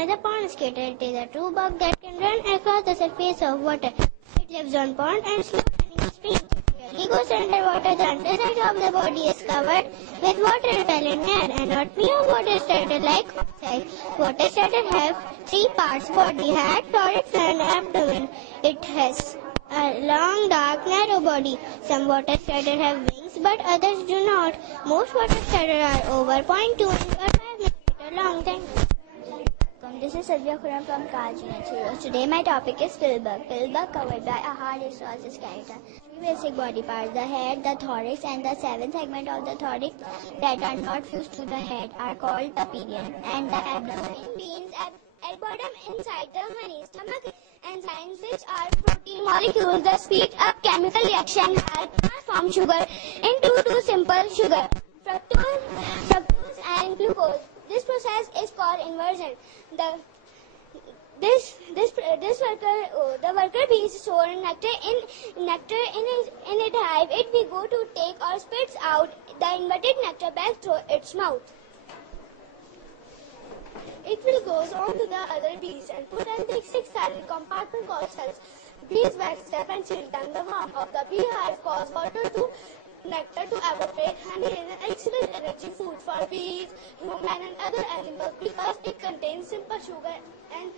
as a pond skater. It is a true bug that can run across the surface of water. It lives on pond and slow running streams. It goes underwater. The underside of the body is covered with water-repellent hair and not pure water starter like outside. Water starter have three parts: body, head, thorax, and abdomen. It has a long, dark, narrow body. Some water starter have wings, but others do not. Most water starter are over 0.2 inch or 5 millimeter long. Thank you. This is Sylvia Khuram from Kajina Heroes. Today my topic is Pillbug. Pillbug covered by a hard resources character. Three basic body parts: the head, the thorax, and the seven segment of the thorax that are not fused to the head are called the perineum, and the abdomen. In beans, at bottom inside the honey, stomach enzymes, which are protein molecules that speed up chemical reaction, help transform sugar into two simple sugar, fructose and glucose. This process is called inversion. The worker bees store nectar in its hive. It we go to take or spits out the inverted nectar back through its mouth. It will goes on to the other bees and put in the six-celled compartment called cells. Bees wax step and chill down the warmth of the beehive cause water to nectar to evaporate. Honey is an excellent energy food for bees, human and other animals because it contains simple sugar and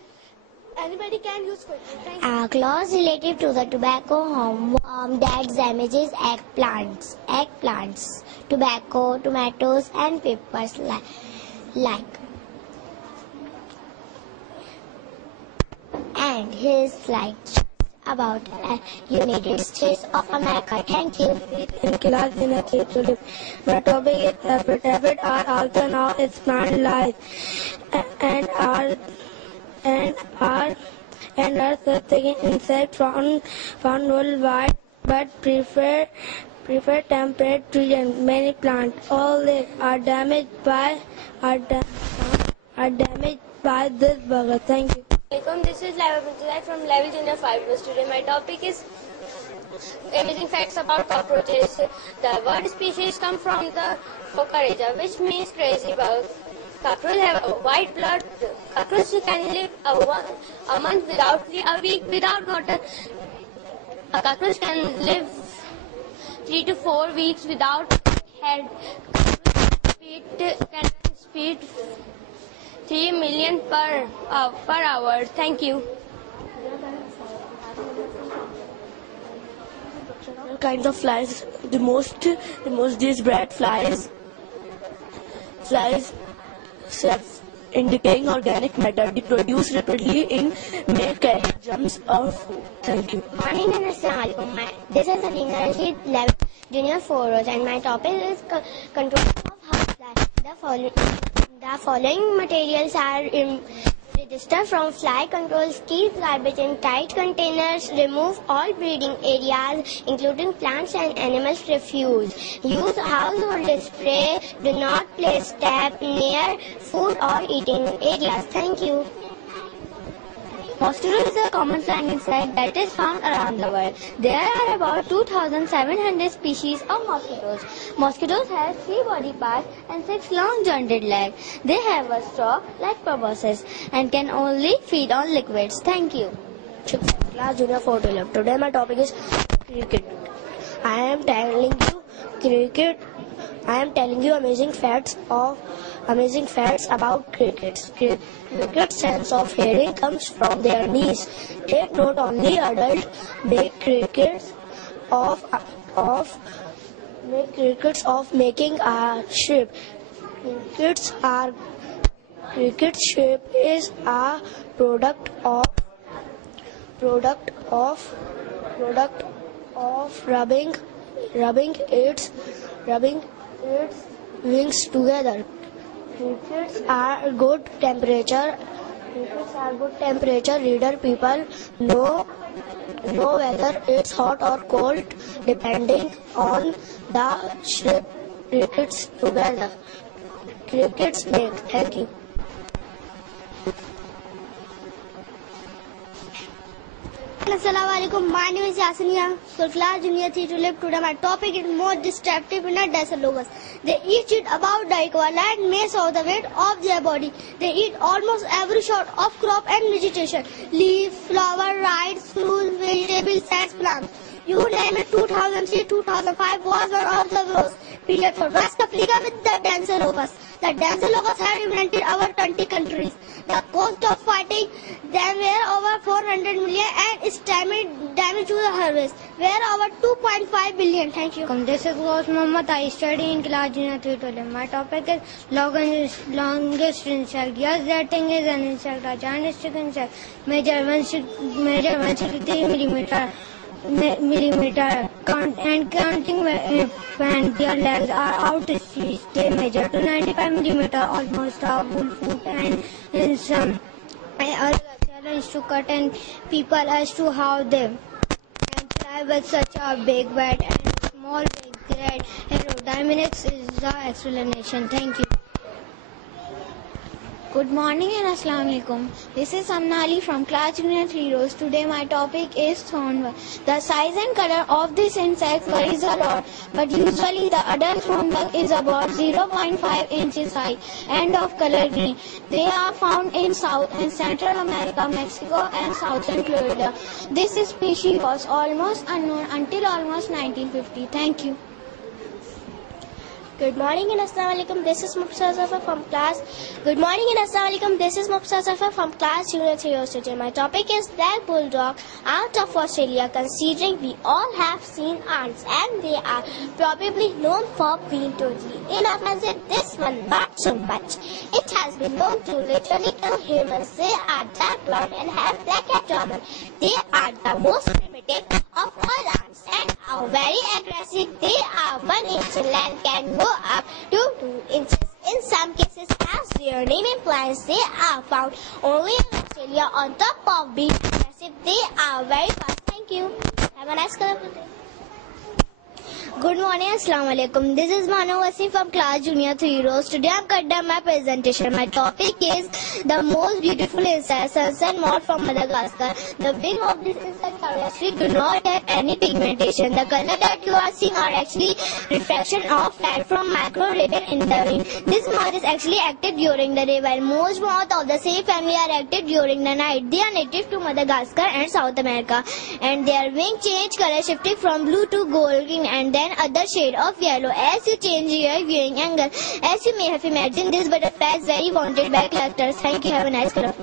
anybody can use quickly. A clause related to the tobacco worm that damages eggplants, tobacco, tomatoes and peppers like. And his like about United States of America. Thank you. In class in a tutorial, my topic is aphid are also known as plant lice and are subsistence insects found worldwide but prefer temperate regions. Many plants all live are damaged by this bug. Thank you. Welcome, this is Lava from Level Junior 5. Today my topic is amazing facts about cockroaches. The word species come from the cucaracha, which means crazy bug. Cockroaches have a white blood. Cockroaches can live a month a week without water. A cockroach can live 3 to 4 weeks without head. Can speed 3 million per hour. Thank you. Kinds of flies. The most these bread flies in decaying organic matter. They produce rapidly in milk and germs of food. Thank you. Morning and Assalamualaikum. This is Alina Rashid, Level Junior 4, and my topic is control of housefly. The following materials are registered from fly controls. Keep garbage in tight containers. Remove all breeding areas, including plants and animals' refuse. Use household spray. Do not place tap near food or eating areas. Thank you. Mosquito is a common flying insect that is found around the world. There are about 2,700 species of mosquitoes. Mosquitoes have 3 body parts and 6 long jointed legs. They have a straw-like proboscis and can only feed on liquids. Thank you. Class Junior 4 to 11. Today my topic is cricket. I am telling you amazing facts about crickets. Cricket's sense of hearing comes from their knees. Take note, only adult make crickets of making a shape. Cricket shape is a product of rubbing its wings together. Crickets are good temperature reader. People know whether it's hot or cold depending on the shape crickets together. Crickets make. Thank you. Assalamualaikum. My name is Yasmiya. So class junior 3 to live today. My topic is more destructive in a desert locust. They eat it about the equivalent mass of the weight of their body. They eat almost every sort of crop and vegetation. Leaf, flower, rice, fruit, vegetables, and plants. You name it, 2003-2005 was one of the worst period for West Africa with the denser locust. The denser locust had invented over 20 countries. The cost of fighting them were over 400 million and estimate damage to the harvest were over 2.5 billion. Thank you. This is Ghosh Mohammed. I study in class junior 3 to 11. My topic is longest insect. Yes, that thing is an insect, a gigantic insect, measure 163 millimeter, and counting when their legs are out to sea. They measure to 95 millimeter, almost a full foot, and in some a challenge to cut and people as to how they can fly with such a big weight and small big great aerodynamics is the explanation. Thank you. Good morning and Assalamu alaikum. This is Amnali from class junior 3 rows. Today my topic is thornworm. The size and color of this insect varies a lot, but usually the adult thornworm is about 0.5 inches high and of color green. They are found in South and Central America, Mexico and southern Florida. This species was almost unknown until almost 1950. Thank you. Good morning and Assalamu alaikum. This is Mufsa Zafar from class. Good morning and Assalamu alaikum. This is Mufsa Zafar from class junior 3 today. My topic is black bulldog out of Australia. Considering we all have seen ants and they are probably known for being totally inoffensive, this one not so much. It has been known to literally kill humans. They are dark blonde and have black abdomen. They are the most primitive of all ants and are very aggressive. They are 1 inch in length, can go up to 2 inches. In some cases, as their name implies, they are found only in Australia. On top of being aggressive, they are very fast. Thank you. Have a nice colorful day. Good morning, Assalamu alaikum. This is Manu Wasim from class junior 3 rows. Today I am conducting my presentation. My topic is the most beautiful insect, sunset moth from Madagascar. The wing of this insect are actually do not have any pigmentation. The color that you are seeing are actually reflection of light from macro ribbon in the wing. This moth is actually active during the day, while most moths of the same family are active during the night. They are native to Madagascar and South America, and their wing change color shifting from blue to gold green and then other shade of yellow as you change your viewing angle. As you may have imagined, this butterfly is very wanted by collectors. Thank you. Have a nice color.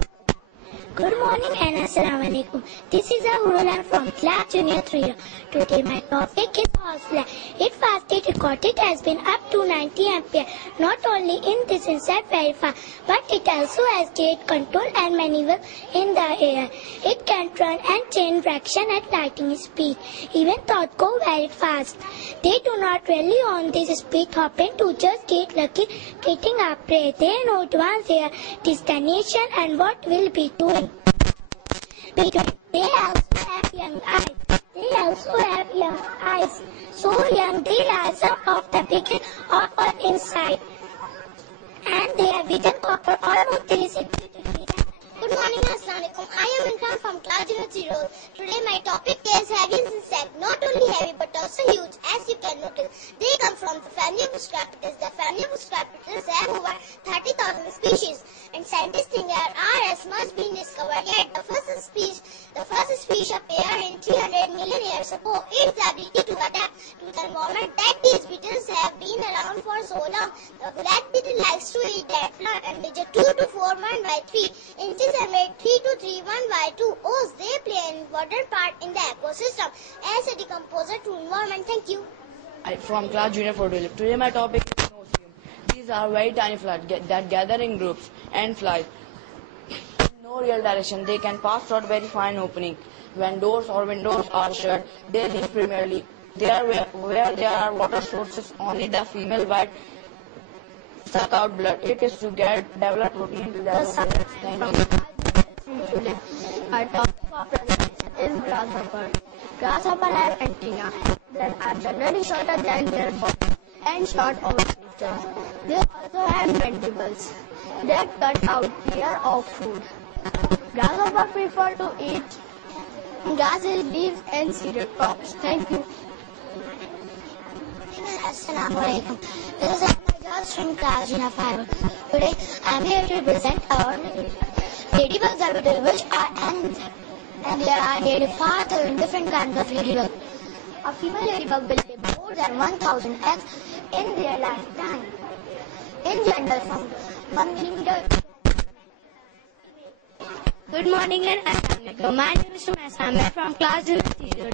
Good morning and Assalamu alaikum. This is Aurora from class junior 3. Today my topic is horsefly. Its fastest recorded has been up to 90 ampere. Not only in this insect very fast, but it also has gate control and maneuver in the air. It can turn and change direction at lightning speed. Even thoughts go very fast. They do not rely on this speed hopping to just get lucky getting a prey. They know advance their destination and what will be doing. They also have young eyes. So young they rise up of the beginning of our inside. And they have vision copper almost 360 degrees. Good morning, Assalamu alaikum. I am Imran from class 00. Today my topic is heavy insect. Not only heavy but also huge. As you can notice, they come from the family of Scrapitus. The family of Scrapitus have over 30,000 species, and scientists think there are as much being discovered yet. The first species appeared in 300 million years ago. Its ability to adapt to the environment that these beetles have been around for so long. The black beetle likes to eat dead plant and measure 2 to 4 1 by 3 inches and weigh 3 to 3 1 by 2 O's. They play an important part in the ecosystem as a decomposer to environment. Thank you. From class junior 4 to 11. Today my topic is Noceum. These are very tiny flies that gather in groups and fly in no real direction. They can pass through very fine opening. When doors or windows are shut, they live primarily there where there are water sources. Only the female white suck out blood. It is to develop protein to develop. Thank you. Our topic of presentation is grasshopper. Grasshopper have antennae that are generally shorter than their body and short over distance. They also have mandibles that cut out layer of food. Grasshopper prefer to eat grasses, leaves, and cedar crops. Thank you. Assalamualaikum. This is Ahmed from class Juna 5. Today I am here to present our ladybugs habitat, which are ants, and there are nearly 5,000 different kinds of ladybug. A female ladybug will lay more than 1,000 eggs in their lifetime. In general, from 1 millimeter. Good morning and Assalamualaikum. My name is Sumaya Ahmed from class 0.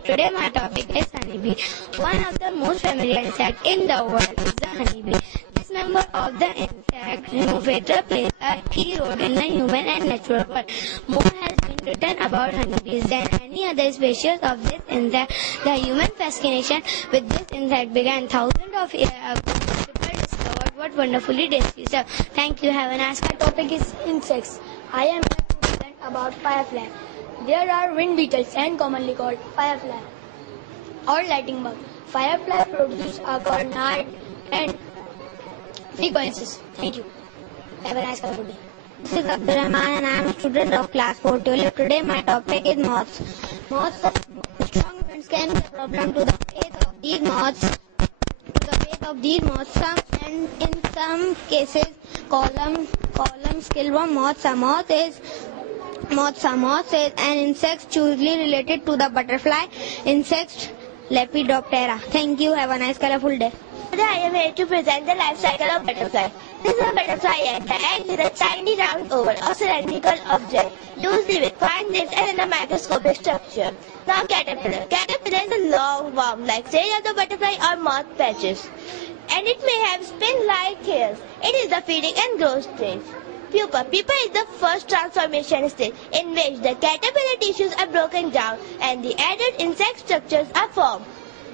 Today my topic is honeybee. One of the most familiar insects in the world is the honeybee. This member of the insect Rhinotheria plays a key role in the human and natural world. More has been written about honeybees than any other species of this insect. The human fascination with this insect began thousands of years ago. People discovered what wonderfully tasty stuff. Thank you. Have a nice day. My topic is insects. I am here to present about firefly. There are wind beetles and commonly called firefly or lightning bug. Firefly produce a called night and frequencies. Thank you. Have a nice day. This is Abdurrahman and I am a student of class 4. Today my topic is moths. Moths, strong winds can be a problem to the faith of these moths. Some and in some cases columns killworm moths. Moths is an insect choosely related to the butterfly insect Lepidoptera. Thank you. Have a nice colorful day. Today I am here to present the life cycle of butterfly. This is a butterfly egg. The egg is a tiny round oval or cylindrical object, usually with fine lips and a microscopic structure. Now caterpillar. Caterpillar is a long worm-like stage of the butterfly or moth patches, and it may have spin-like hairs. It is the feeding and growth stage. Pupa. Pupa is the first transformation stage in which the caterpillar tissues are broken down and the added insect structures are formed.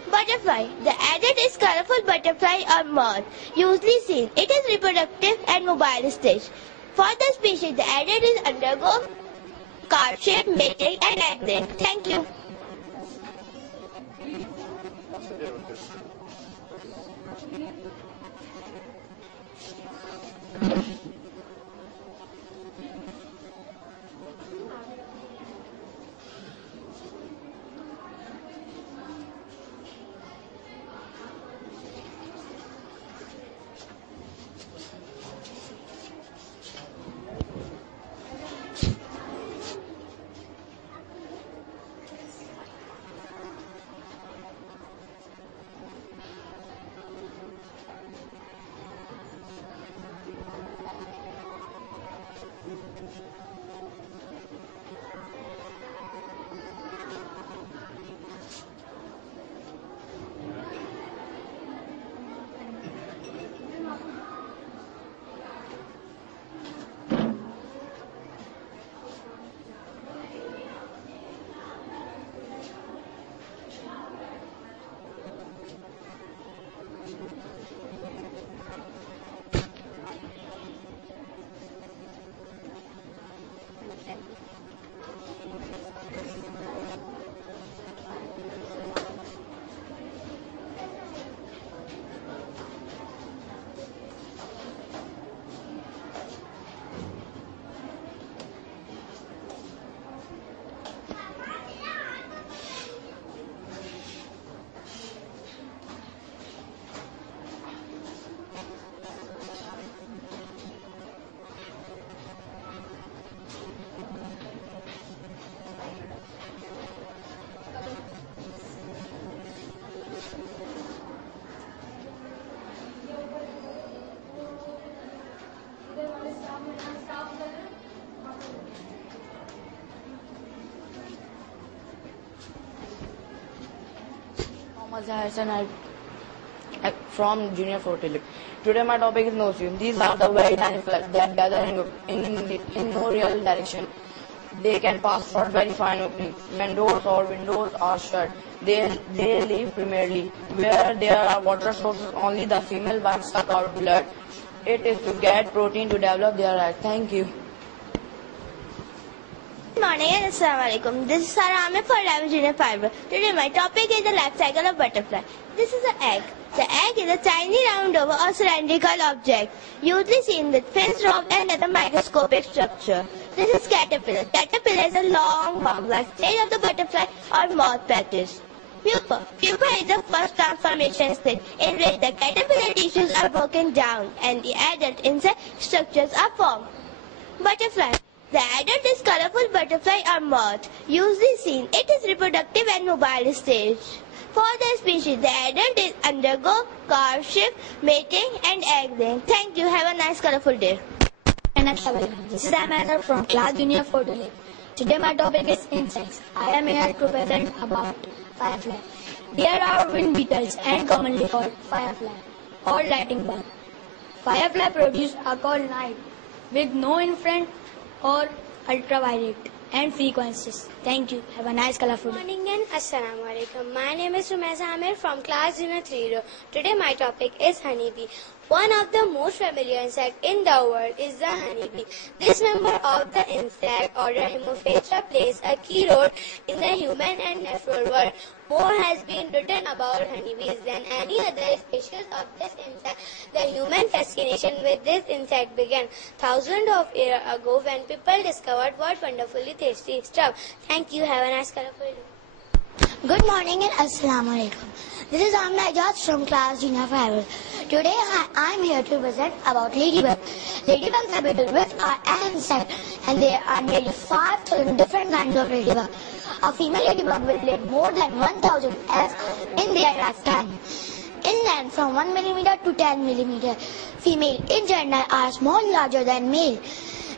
Butterfly. The adult is colorful butterfly or moth, usually seen. It is reproductive and mobile stage. For the species, the adult is undergo courtship, mating, and egg laying. Thank you. Hassan from Junior 4 Tulip. Today my topic is no-seum. These are the very tiny flies that gather in no real direction. They can pass through very fine openings. When doors or windows are shut, they live primarily where there are water sources. Only the female bites suck out blood. It is to get protein to develop their eggs. Thank you. morning and Assalamu alaikum. This is Sarah Ahmed for 11 Junior 5. Today my topic is the life cycle of butterfly. This is an egg. The egg is a tiny round oval or cylindrical object, usually seen with fins, rope and other microscopic structure. This is caterpillar. Caterpillar is a long bomb-like stage of the butterfly or moth practice. Pupa. Pupa is the first transformation stage in which the caterpillar tissues are broken down and the adult insect structures are formed. Butterfly. The adult is colorful butterfly or moth, usually seen. It is reproductive and mobile stage. For the species, the adult is undergo courtship, mating and egg laying. Thank you. Have a nice colorful day. This is Amanda from class Junior 4 to 8. Today my topic is insects. I am here to present about firefly. There are wind beetles and commonly called firefly or lightning bug. Firefly produce a cold night with no infrared or ultraviolet and frequencies. Thank you. Have a nice colorful day. Good morning and Assalamu alaikum. My name is Rumeza Amir from class Junior 3. Today my topic is honeybee. One of the most familiar insects in the world is the honeybee. This member of the insect order Hemiptera plays a key role in the human and natural world. More has been written about honeybees than any other species of this insect. The human fascination with this insect began thousands of years ago when people discovered what wonderfully tasty stuff. Thank you. Have a nice colorful day. Good morning and Assalamu alaikum. This is Amna Ijaz from class Junior 5. Today I am here to present about ladybug. Ladybugs are beetle which are an insect and there are nearly 5,000 different kinds of ladybug. A female ladybug will lay more than 1,000 eggs in their lifetime. In length from 1 mm to 10 mm. Female in general are small larger than male.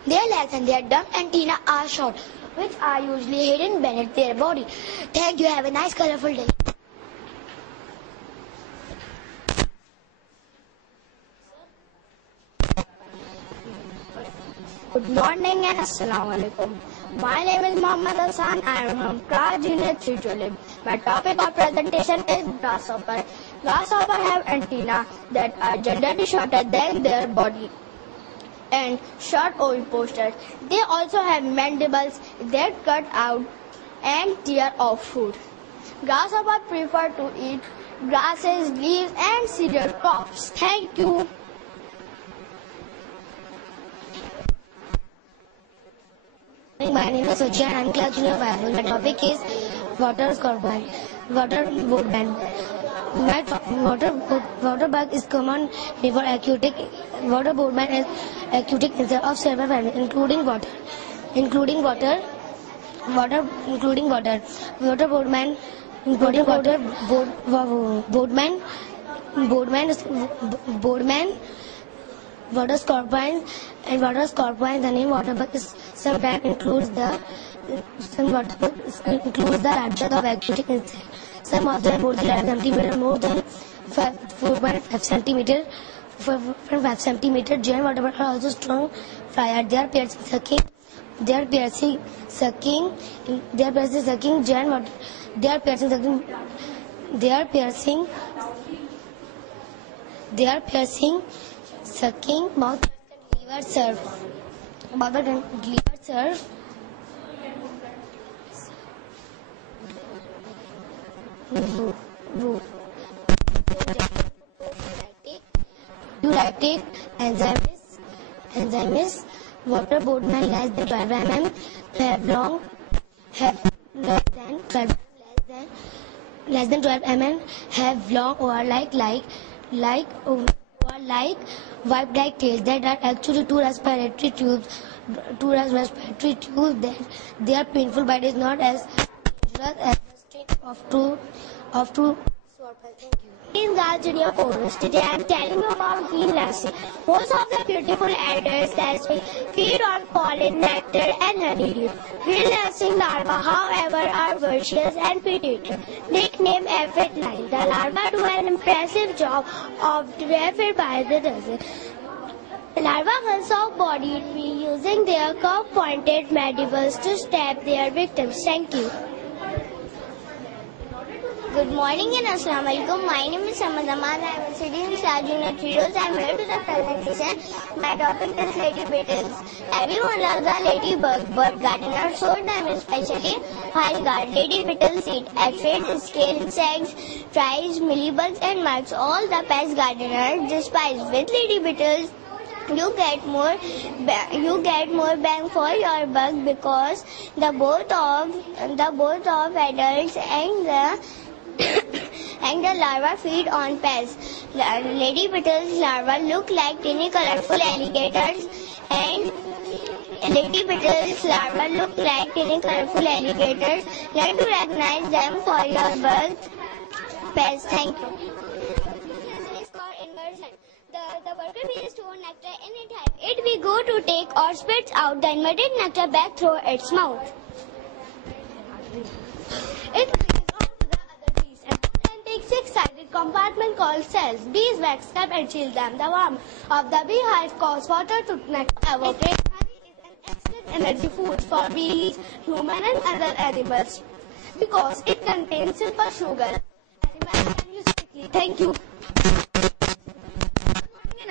Their legs and their dumb antennae are short, which are usually hidden beneath their body. Thank you. Have a nice colorful day. Good morning and Assalamu alaikum. My name is Muhammad Hassan. I am from class Junior 3 to 11. My topic of presentation is grasshopper. Grasshopper have antennae that are generally shorter than their body and short ovipositors. They also have mandibles that cut out and tear off food. Grasshoppers prefer to eat grasses, leaves and cereal crops. Thank you. My name is Suchi and I am class Junior 5. My topic is water scorpion. Water boatman. Water bug is common before aquatic. Water boatman is aquatic insect of several families, including water. Water boatman, water scorpion, and water scorpion. The name water bug is sometimes includes the larger of aquatic insect. Some of them more than 5 centimeter, more than 4.5 centimeter. 4.5 centimeter. Giant water bugs are also strong flyers. They are piercing, sucking. Giant water. They are piercing, sucking. Mouth and liver serve. Mouth and liver serve. Lactic enzymes. Water boatman less than 12 mm less than 12 mm have long or like white-like tails that are actually two respiratory tubes. That their painful bite is not as dangerous as the sting of true scorpion. Thank you. In the Junior Chorus, today I am telling you about bee lassie. Most of the beautiful adults lassie feed on pollen, nectar and honeydew. Bee lassie larvae, however, are virtuous and petite. Nicknamed aphid like, the larvae do an impressive job of driving by the dozen. Larvae can soft-bodied bee using their curved-pointed mandibles to stab their victims. Thank you. Good morning and Assalamu alaikum. My name is Samad Aman. I am studying in class Junior 3 rows. I am here to the presentation. My topic is lady beetles. Everyone loves the ladybug, but gardeners sort them especially high guard. Lady beetles eat aphids, scale insects, flies, mealybugs, and mites. All the pest gardeners despise. With lady beetles, you get more bang for your buck because the both of adults and the larvae feed on pests. Lady beetles larvae look like tiny colorful alligators and Learn to recognize them for your bug pests. Thank you. Is called inversion. The worker bee store nectar in its hive. It we go to take or spits out the inverted nectar back through its mouth. It brings on to the other bees and then takes six-sided compartment called cells. Bees wax them and chill them. The warmth of the beehive causes water to nectar evaporate. Honey is an excellent energy food for bees, human and other animals because it contains simple sugar. Animals can use quickly. Thank you.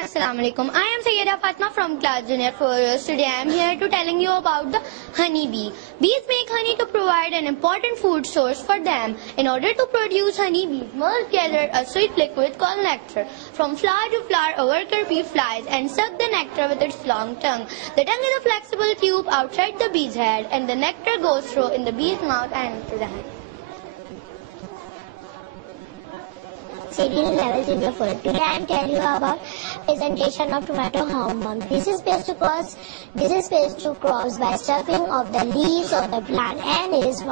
Assalamu alaikum. I am Sayyida Fatma from class Junior 4. Today I am here to telling you about the honey bee. Bees make honey to provide an important food source for them. In order to produce honey, bees must gather a sweet liquid called nectar. From flower to flower, a worker bee flies and sucks the nectar with its long tongue. The tongue is a flexible tube outside the bee's head, and the nectar goes through in the bee's mouth and into the hand. Seedling levels in the food. Today I am telling you about presentation of tomato hormone. This is based to crops by stuffing of the leaves of the plant and is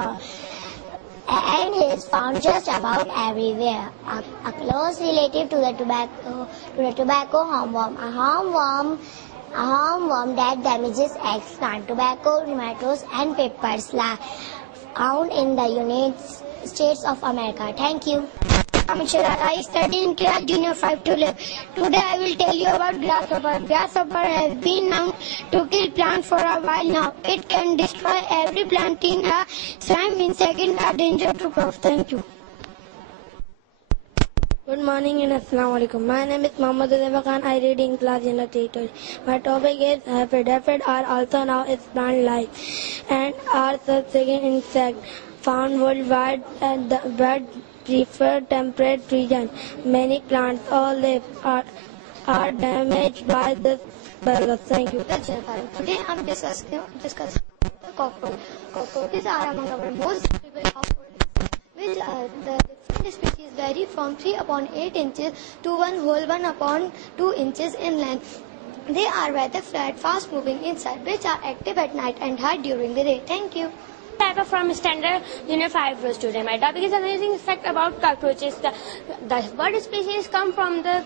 found just about everywhere. A close relative to the tobacco hornworm. A hornworm that damages eggs, plant tobacco, tomatoes and peppers found in the United States of America. Thank you. I study in class Junior 5 to live. Today I will tell you about grasshopper. Grasshopper has been known to kill plants for a while now. It can destroy every plant in a swamp in seconds, a danger to crops. Thank you. Good morning and Assalamu alaikum. My name is Muhammad Azeva Khan. I read in class Junior 3. My topic is aphid. Aphid are also known as plant lice and are subsecond insect found worldwide at the bird prefer temperate region. Many plants or leaves are damaged by this virus. Thank you. Today I am discussing the cockroach. Cockroaches are among our most valuable cockroaches, which the different species vary from 3 upon 8 inches to 1 upon 2 inches in length. They are rather flat, fast-moving insects, which are active at night and hide during the day. Thank you. Type from standard Junior 5 row student. My topic is amazing fact about cockroaches. The bird species come from the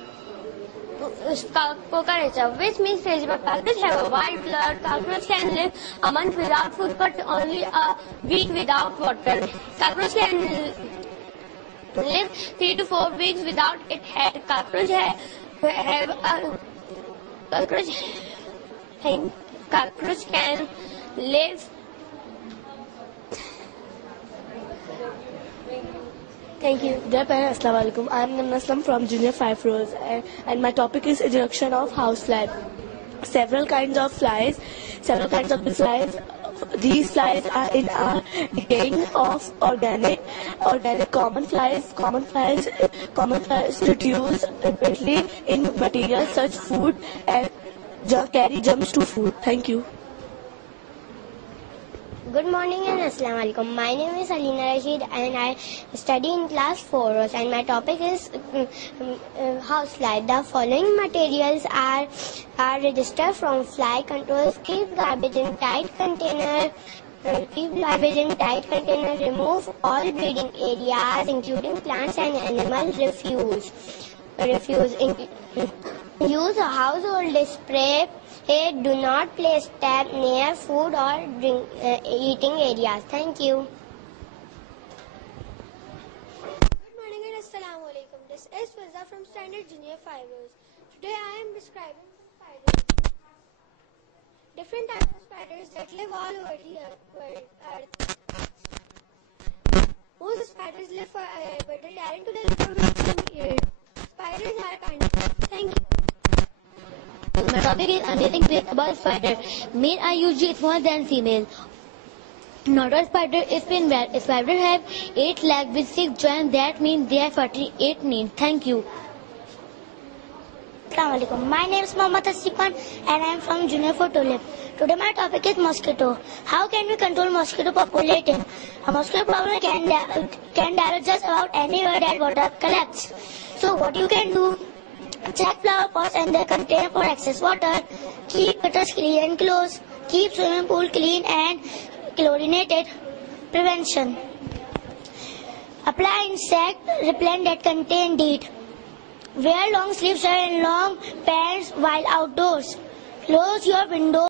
Cucaracha, which means crazy bug. Cockroaches have a white blood. Cockroach can live a month without food, but only a week without water. Cockroach can live 3 to 4 weeks without its head. Cockroach can live. Thank you. Dear parents, Assalamu alaikum. I am Namna Aslam from Junior 5 rows and my topic is introduction of housefly. Several kinds of flies. These flies are in a decaying of organic common flies produce rapidly in materials such food and carry germs to food. Thank you. Good morning and Assalamu alaikum. My name is Alina Rashid and I study in class 4 and my topic is housefly. The following materials are registered from fly controls. Keep garbage in tight container. Remove all breeding areas including plants and animal refuse. Use a household spray. Do not place tap near food or eating areas. Thank you. Good morning and Assalamu alaikum. This is Fazza from Standard Junior 5 rows. Today I am describing some spiders. Different types of spiders that live all over the earth. Most spiders live forever, but they tend to live for many years. Spiders are kind. Thank you. My topic is amazing facts about spider. Male are usually smaller than female. Not all spider is pinwheel. Spiders have 8 legs with 6 joints. That means they have 48 knees. Thank you. Assalamualaikum. My name is Mohammad Asipan and I am from Junior 4 Tulip. Today my topic is mosquito. How can we control mosquito populating? A mosquito problem can develop just about anywhere that water collects. So what you can do? Check flower pots and their container for excess water. Keep gutters clean and closed. Keep swimming pool clean and chlorinated. Prevention. Apply insect repellent that contain DEET. Wear long sleeves and long pants while outdoors. Close your windows.